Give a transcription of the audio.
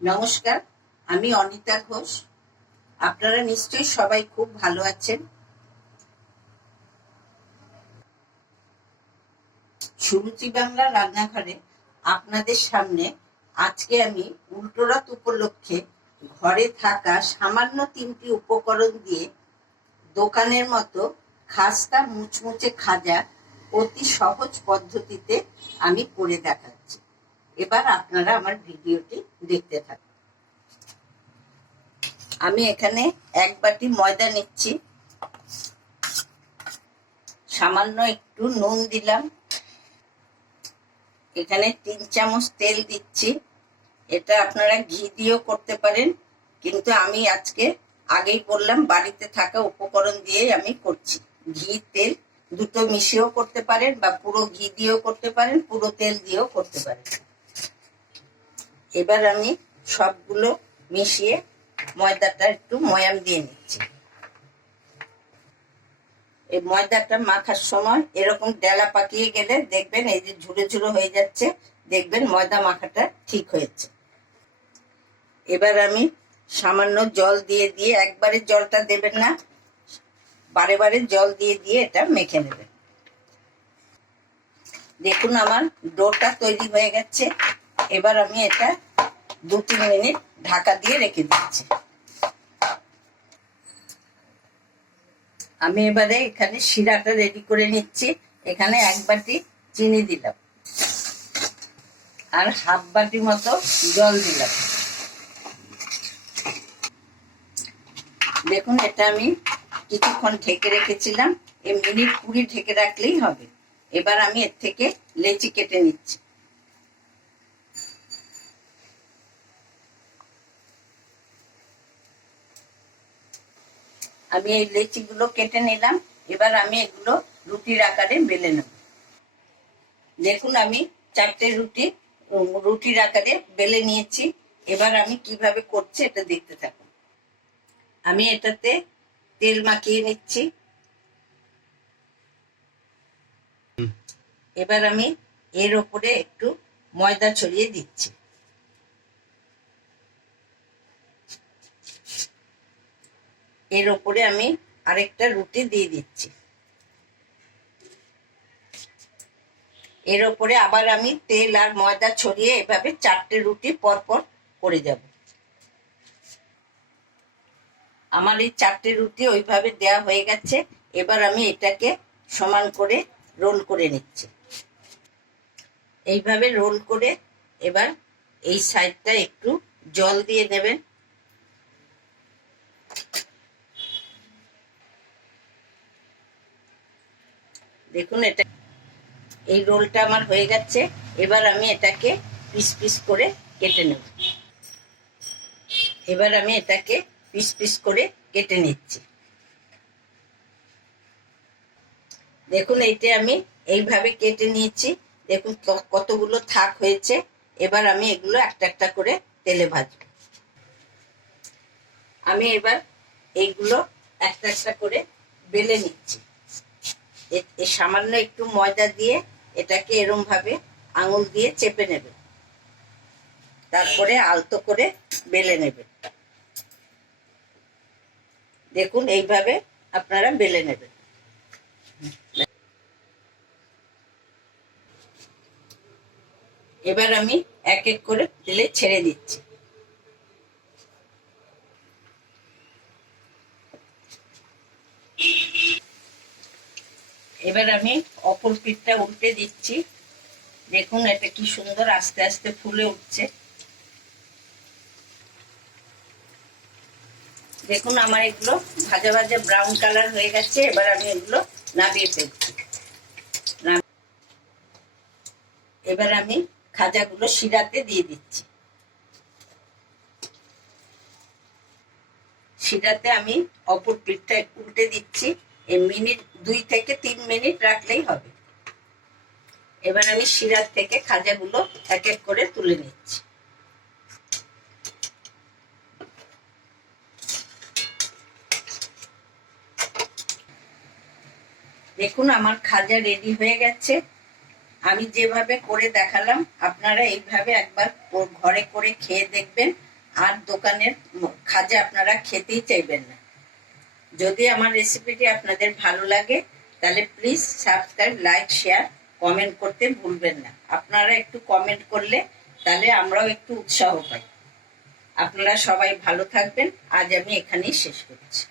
নমস্কার, আমি অনিতা ঘোষ। আপনারা নিশ্চয়ই সবাই খুব ভালো আছেন। সুরুচি বাংলা রান্নাঘরে আপনাদের সামনে আজকে আমি উল্টোরাত উপলক্ষে ঘরে থাকা সামান্য 3টি উপকরণ দিয়ে দোকানের মতো খাস্তা মুচমুচে খাজা অতি সহজ পদ্ধতিতে আমি করে দেখাচ্ছি। এবার আপনারা আমার ভিডিওটি দেখতে থাকুন। আমি এখানে 1 বাটি ময়দা নিচ্ছি, সামান্য একটু নুন দিলাম, এখানে 3 চামচ তেল দিচ্ছি। এটা আপনারা ঘি দিয়েও করতে পারেন, কিন্তু আমি আজকে আগেই বললাম বাড়িতে থাকা উপকরণ দিয়ে আমি করছি। ঘি তেল দুটো মিশিয়েও করতে পারেন, বা পুরো ঘি দিয়েও করতে পারেন, পুরো তেল দিয়েও করতে পারেন। এবার আমি সবগুলো মিশিয়ে ময়দাটা একটু ময়াম দিয়ে নিচ্ছি। এই ময়দাটা মাখার সময় এরকম ডেলা পাকিয়ে গেলে দেখবেন এই যে ঝুড়ো ঝুড়ো হয়ে যাচ্ছে, দেখবেন ময়দা মাখাটা ঠিক হয়েছে। এবার আমি সামান্য জল দিয়ে দিয়ে, একবারে জলটা দেবেন না, বারে বারে জল দিয়ে দিয়ে এটা মেখে নেবেন। দেখুন আমার ডোটা তৈরি হয়ে গেছে। এবার আমি এটা 2-3 মিনিট ঢাকা দিয়ে রেখে দিচ্ছি। আমি এবারে এখানে শিরাটা রেডি করে নিচ্ছি। এখানে 1 বাটি চিনি দিলাম আর 1/2 বাটি মতো জল দিলাম। দেখুন এটা আমি কিছুক্ষণ ঢেকে রেখেছিলাম, এই মিনিট 20 ঢেকে রাখলেই হবে। এবার আমি এর থেকে লেচি কেটে নিচ্ছি। আমি এই লেচিগুলো কেটে নিলাম। এবার আমি এগুলো রুটির আকারে বেলে নেব। দেখুন আমি 4টে রুটির আকারে বেলে নিয়েছি। এবার আমি কিভাবে করছি এটা দেখতে থাকুন। আমি এটাতে তেল মাখিয়ে নিচ্ছি। এবার আমি এর উপরে একটু ময়দা ছড়িয়ে দিচ্ছি। এর উপরে আমি আরেকটা রুটি দিয়ে দিচ্ছি। এর উপরে আবার আমি তেল আর ময়দা ছড়িয়ে এভাবে 4টে রুটি পরপর করে যাব। আমার এই 4টে রুটি ওইভাবে দেয়া হয়ে গেছে। এবার আমি এটাকে সমান করে রোল করে নিচ্ছি। এইভাবে রোল করে এবার এই সাইডটা একটু জল দিয়ে নেবেন। দেখুন এটা এই রোলটা আমার হয়ে গেছে। এবার আমি এটাকে পিস পিস করে কেটে নেব। এবার আমি এটাকে পিস পিস করে কেটে নিচ্ছি। দেখুন এইটা আমি এইভাবে কেটে নিয়েছি। দেখুন কতগুলো থাক হয়েছে। এবার আমি এগুলো একটা একটা করে তেলে ভাজবো। আমি এবার এইগুলো একটা একটা করে বেলে নিচ্ছি। সামান্য একটু ময়দা দিয়ে এটাকে এরম ভাবে আঙুল দিয়ে চেপে নেবে, তারপরে আলতো করে বেলে নেবে। দেখুন এইভাবে আপনারা বেলে নেবেন। এবার আমি এক এক করে তেলে ছেড়ে দিচ্ছি। এবার আমি অপর পিঠটা উল্টে দিচ্ছি। দেখুন এটা কি সুন্দর আস্তে আস্তে ফুলে উঠছে। দেখুন আমার এগুলো ভাজা ভাজা ব্রাউন কালার হয়ে গেছে। এবার আমি এগুলো নামিয়ে ফেলছি। এবার আমি খাজাগুলো শিরাতে দিয়ে দিচ্ছি। শিরাতে আমি অপর পিঠটা উল্টে দিচ্ছি। এই মিনিট 2 থেকে 3 মিনিট রাখলেই হবে। এবার আমি শিরার থেকে খাজাগুলো এক এক করে তুলে নিচ্ছি। দেখুন আমার খাজা রেডি হয়ে গেছে। আমি যেভাবে করে দেখালাম আপনারা এইভাবে একবার ঘরে করে খেয়ে দেখবেন। আর দোকানের খাজা আপনারা খেতেই চাইবেন না। যদি আমার রেসিপিটি আপনাদের ভালো লাগে তাহলে please subscribe, like, share, comment করতে ভুলবেন না। আপনারা একটু কমেন্ট করলে তাহলে আমরাও একটু উৎসাহ পাই। আপনারা সবাই ভালো থাকবেন। আজ আমি এখানেই শেষ করছি।